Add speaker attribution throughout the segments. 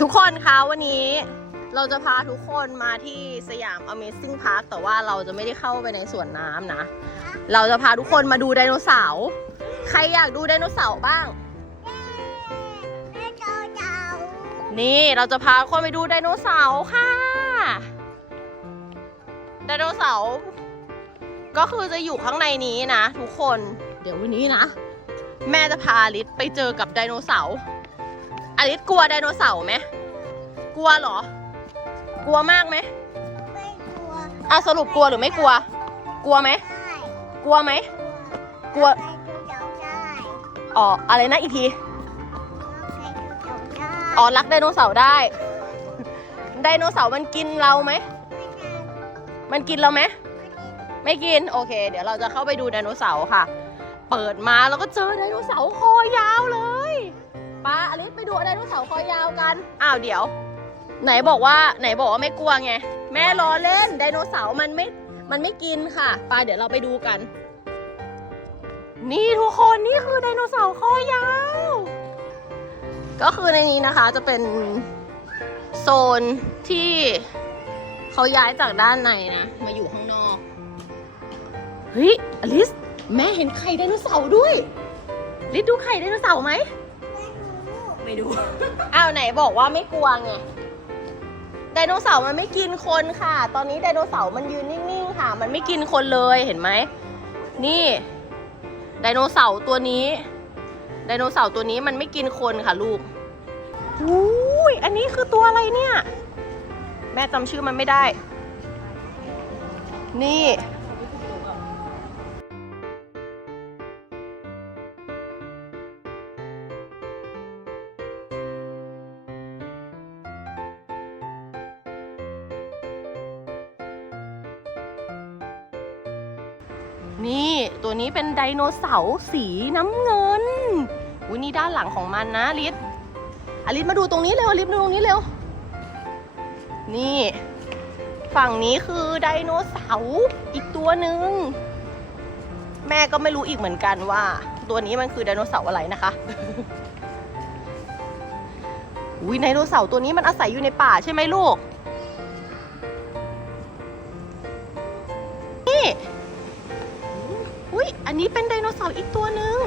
Speaker 1: ทุกคนคะวันนี้เราจะพาทุกคนมาที่สยาม Amazing Park แต่ว่าเราจะไม่ได้เข้าไปในสวนน้ำนะ เราจะพาทุกคนมาดูไดโนเสาร์ใครอยากดูไดโนเสาร์บ้าง นี่เราจะพาทุกคนไปดูไดโนเสาร์ค่ะ ไดโนเสาร์ก็คือจะอยู่ข้างในนี้นะ ทุกคน เดี๋ยววันนี้นะ แม่จะพาอลิสไปเจอกับไดโนเสาร์อลิสกลัวไดโนเสาร์ไหม กลัวเหรอ กลัวมากไหมอะสรุปกลัวหรือไม่กลัว กลัวไหมกลัวไหม กลัวอ๋อ อะไรนะอีกทีอ๋อ รักไดโนเสาร์ได้ ไดโนเสาร์มันกินเราไหมมันกินเราไหมไม่กิน โอเค เดี๋ยวเราจะเข้าไปดูไดโนเสาร์ค่ะ เปิดมาแล้วก็เจอไดโนเสาร์คอยาวเลยป้าอลิสไปดูไดโนเสาร์คอยาวกัน อ้าวเดี๋ยว ไหนบอกว่าไหนบอกว่าไม่กลัวไง แม่ล้อเล่นไดโนเสาร์มันไม่มันไม่กินค่ะไปเดี๋ยวเราไปดูกัน นี่ทุกคนนี่คือไดโนเสาร์คอยาว ก็คือในนี้นะคะจะเป็นโซนที่เขาย้ายจากด้านในนะ มาอยู่ข้างนอก เฮ้ยอลิส แม่เห็นไข่ไดโนเสาร์ด้วยอลิสดูไข่ไดโนเสาร์ไหม
Speaker 2: ไม่ดู
Speaker 1: อ้าวไหนบอกว่าไม่กลัวไง ไดโนเสาร์มันไม่กินคนค่ะ ตอนนี้ไดโนเสาร์มันยืนนิ่งๆค่ะ มันไม่กินคนเลยเห็นไหม นี่ ไดโนเสาร์ตัวนี้ ไดโนเสาร์ตัวนี้มันไม่กินคนค่ะลูกอุ้ยอันนี้คือตัวอะไรเนี่ย แม่จำชื่อมันไม่ได้ นี่ ตัวนี้เป็นไดโนเสาร์สีน้ำเงินอุ้ยนี่ด้านหลังของมันนะลิศอลิศมาดูตรงนี้เร็วอลิศมาดูตรงนี้เร็ว นี่ ฝั่งนี้คือไดโนเสาร์อีกตัวหนึ่งแม่ก็ไม่รู้อีกเหมือนกันว่า ตัวนี้มันคือไดโนเสาร์อะไรนะคะอุ้ยไดโนเสาร์ตัวนี้มันอาศัยอยู่ในป่าใช่ไหมลูก นี่ อุ้ยอันนี้เป็นไดโนเสาร์อีกตัวหนึ่ง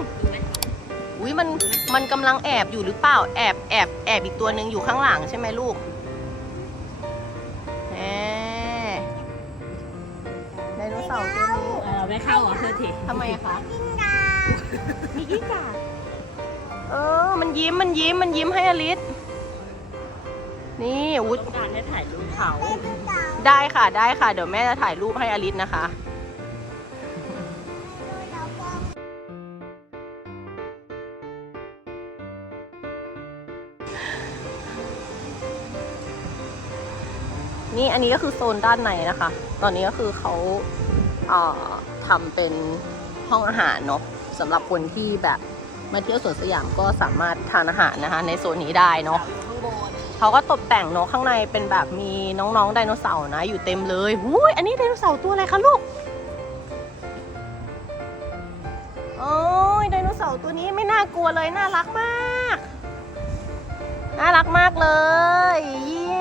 Speaker 1: อุ้ยมันมันกำลังแอบอยู่หรือเปล่า แอบแอบแอบอีกตัวหนึ่งอยู่ข้างหลังใช่ไหมลูกแหมไดโนเสาร์ตัวนี้
Speaker 2: เออไม่เข้าเหรอเธอที
Speaker 1: ทำไมคะมีกิ้งก่าเออ มันยิ้มมันยิ้มมันยิ้มให้อลิสนี่อุ้ย
Speaker 2: ต้องการให้ถ่ายรูปเขา
Speaker 1: ได้ค่ะได้ค่ะ เดี๋ยวแม่จะถ่ายรูปให้อลิสนะคะ นี่อันนี้ก็คือโซนด้านในนะคะ ตอนนี้ก็คือเขาเอ่อทำเป็นห้องอาหารเนาะสำหรับคนที่แบบมาเที่ยวสวนสยามก็สามารถทานอาหารนะคะ ในโซนนี้ได้เนาะเขาก็ตกแต่งเนาะข้างในเป็นแบบมีน้องๆไดโนเสาร์นะ อยู่เต็มเลยหูยอันนี้ไดโนเสาร์ตัวอะไรคะลูกโอ้ยไดโนเสาร์ตัวนี้ไม่น่ากลัวเลยน่ารักมาก น่ารักมากเลยเย้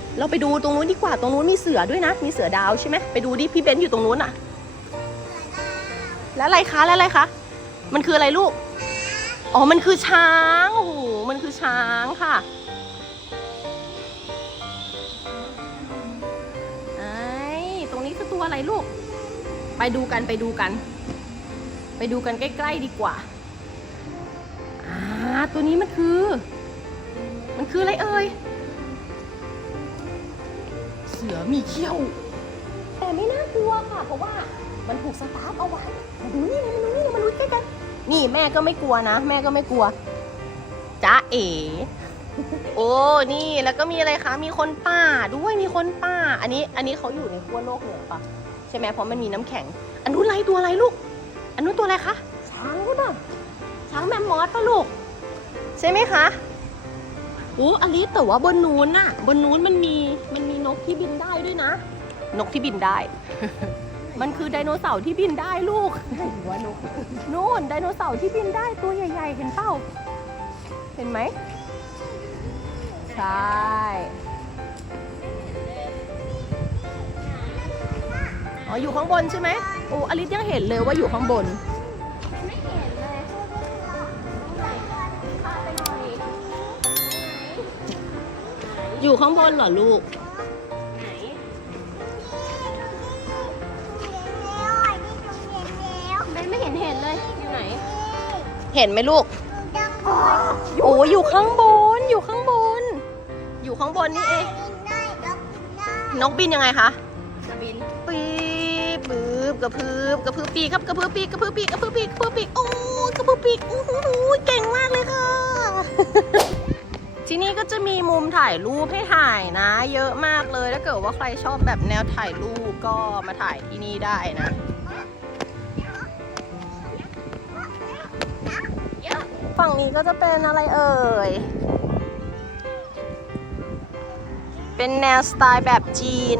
Speaker 1: เราไปดูตรงนู้นดีกว่าตรงนู้นมีเสือด้วยนะ มีเสือดาวใช่ไหมไปดูดิพี่เบนซ์อยู่ตรงนู้นอะแล้วอะไรคะแล้วอะไรคะมันคืออะไรลูกอ๋อมันคือช้างโอ้โหมันคือช้างค่ะไอ้ตรงนี้คือตัวอะไรลูก ไปดูกันไปดูกัน ไปดูกันใกล้ๆดีกว่าอ่าตัวนี้มันคือ มันคืออะไรเอ่ย สือมีเขี้ยว แต่ไม่น่ากลัวค่ะ เพราะว่ามันถูกสตาร์ฟเอาไว้มาดูนี่มาดูนี่มาดูใกล้กันนี่แม่ก็ไม่กลัวนะ แม่ก็ไม่กลัวจ้าเอ๋โอ้นี่แล้วก็มีอะไรคะ มีคนป่าด้วยมีคนป่า อันนี้อันนี้เขาอยู่ในขั้วโลกเหนือปะใช่ไหมเพราะมันมีน้ำแข็ง อันนู้นอะไรตัวอะไรลูก อันนู้นตัวอะไรคะช้างก็น่ะช้างแมมมอสปะลูก ใช่ไหมคะ อ้อลิสแต่ว่าบนนู้นน่ะ บนนู้นมันมีมันมีนกที่บินได้ด้วยนะ นกที่บินได้ มันคือไดโนเสาร์ที่บินได้ลูก
Speaker 2: หัวนก
Speaker 1: นู่นไดโนเสาร์ที่บินได้ตัวใหญ่ ๆ เห็นเปล่าเห็นไหมใช่อ๋ออยู่ข้างบนใช่ไหมโอ้อลิสยังเห็นเลยว่าอยู่ข้างบน
Speaker 3: อยู่
Speaker 1: ข้างบนเหรอลูก
Speaker 2: ไหน
Speaker 3: เบนไม่เห็นเห็นเลย อยู่ไหน
Speaker 1: เห็นไหมลูก โอ้อยู่ข้างบน อยู่ข้างบน อยู่ข้างบนนี่เอง นกบินยังไงคะ
Speaker 2: กระบิน
Speaker 1: ปีบปื๊บกระพืบกระพือปีกครับกระพือปีกกระพือปีกกระพือปีกกระพือปีกโอ้ยกระพือปีกโอ้โหเก่งมากเลยค่ะ ที่นี่ก็จะมีมุมถ่ายรูปให้ถ่ายนะ เยอะมากเลยถ้าเกิดว่าใครชอบแบบแนวถ่ายรูปก็มาถ่ายที่นี่ได้นะฝั่งนี้ก็จะเป็นอะไรเอ่ย เป็นแนวสไตล์แบบจีน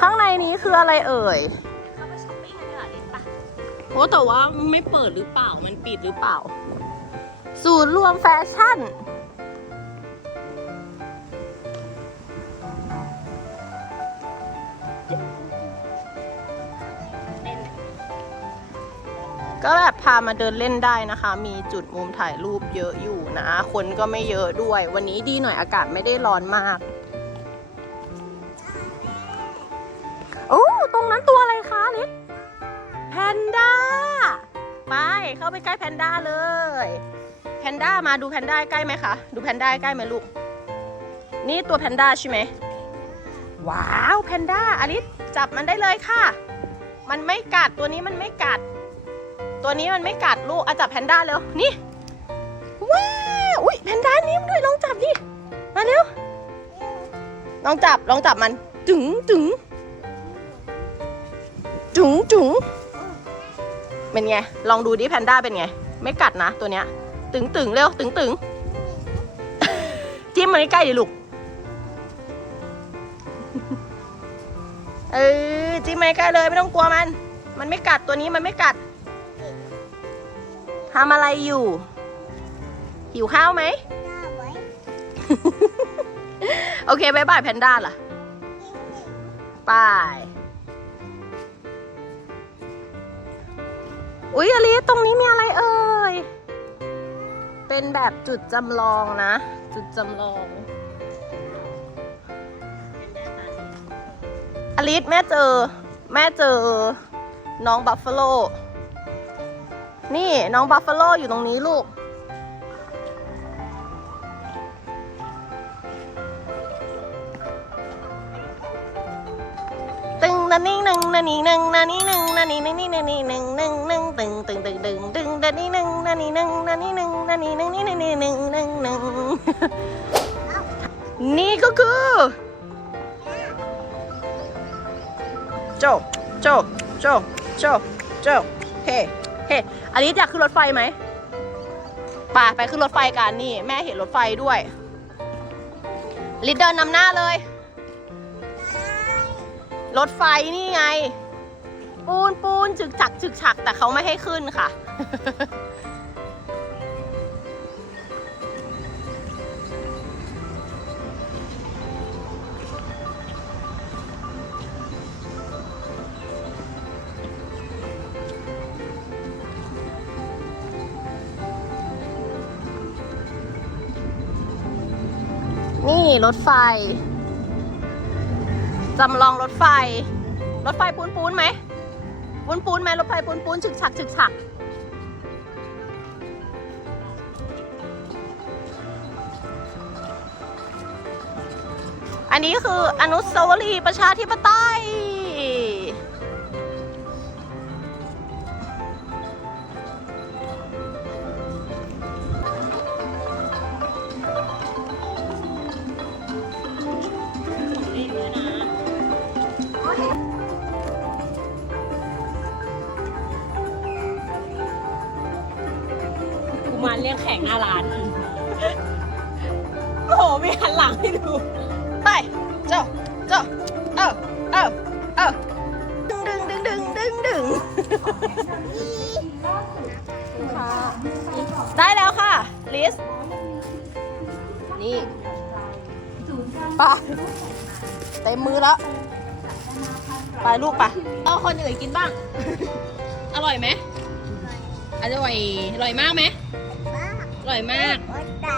Speaker 1: ข้างในนี้คืออะไรเอ่ย โอ้แต่ว่าไม่เปิดหรือเปล่ามันปิดหรือเปล่า ศูนย์รวมแฟชั่น ก็แบบพามาเดินเล่นได้นะคะ มีจุดมุมถ่ายรูปเยอะอยู่นะ คนก็ไม่เยอะด้วย วันนี้ดีหน่อยอากาศไม่ได้ร้อนมาก มาดูแพนด้าใกล้ไหมคะ ดูแพนด้าใกล้ไหมลูก นี่ตัวแพนด้าใช่ไหม ว้าวแพนด้าอลิสจับมันได้เลยค่ะ มันไม่กัดตัวนี้มันไม่กัด ตัวนี้มันไม่กัดลูกอะจับแพนด้าเร็ว นี่ ว้าว อุ้ยแพนด้านิ่มด้วยลองจับดิ มาเร็ว ลองจับลองจับมัน จึงจึงจุ๋งจุ๋งเป็นไง ลองดูดิแพนด้าเป็นไง ไม่กัดนะตัวเนี้ย ตึงตึงเร็วตึงตึงจิ้มมันใกล้ๆดิลูก เออจิ้มมันใกล้เลยไม่ต้องกลัวมัน มันไม่กัดตัวนี้มันไม่กัดทำอะไรอยู่ หิวข้าวไหม โอเคบายบายแพนด้าล่ะบายอุ๊ยอลิสตรงนี้มีอะไรเอ่ย เป็นแบบจุดจำลองนะ จุดจำลองอลิสแม่เจอ แม่เจอ น้องบัฟฟาโล นี่น้องบัฟฟาโลอยู่ตรงนี้ลูก ตึงนันนี่หนึ่งนันนี่หนึ่งนันนี่หนึ่งนันนี่หนึ่งนี่นันนี่หนึ่งหนึ่งหนึ่งตึงตึงตึงตึงตึง นันนี่หนึ่งนันนี่หนึ่งนันนี่หนึ่งนันนี่หนึ่งนี่หนันนี่หนึ่งหนึ่งหนึ่งนี่ก็คือโจโจโจโจโจเฮ้เฮ้อันนี้อยากขึ้นรถไฟไหมไปไปขึ้นรถไฟกันนี่ แม่เห็นรถไฟด้วยลิดเดินนำหน้าเลย รถไฟนี่ไง ปูนปูนจึกจักจึกฉักแต่เขาไม่ให้ขึ้นค่ะ นี่รถไฟ จำลองรถไฟ รถไฟปูนปูนไหมปูนปูนไหมรถไฟปูนปูนฉึกฉักฉึกฉัก อันนี้คืออนุสาวรีย์ประชาธิปไตย
Speaker 2: กูมารเรียกแข่งหน้าร้าน โอ้โห มีหันหลังให้ดู
Speaker 1: ไปเจ้าเจ้าเออเออเออดึงดึงดึงดึงดึงดึงค่ะได้แล้วค่ะ ลิส นี่ไปเต็มมือแล้วไปลูกไปเอาคนอื่นกินบ้าง อร่อยไหมอร่อย อร่อยมากไหม
Speaker 3: มาก
Speaker 1: อร่อยมาก
Speaker 3: หัวใจ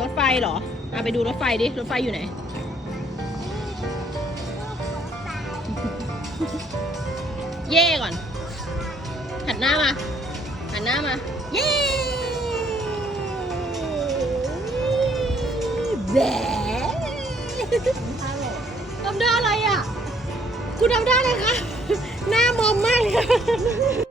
Speaker 1: รถไฟเหรออะไปดูรถไฟดิ รถไฟอยู่ไหน เย่ก่อน หันหน้ามา หันหน้ามา เย่แบะทำได้อะไรอะ คุณทำได้อะไรคะ หน้ามอมมากเลยค่ะ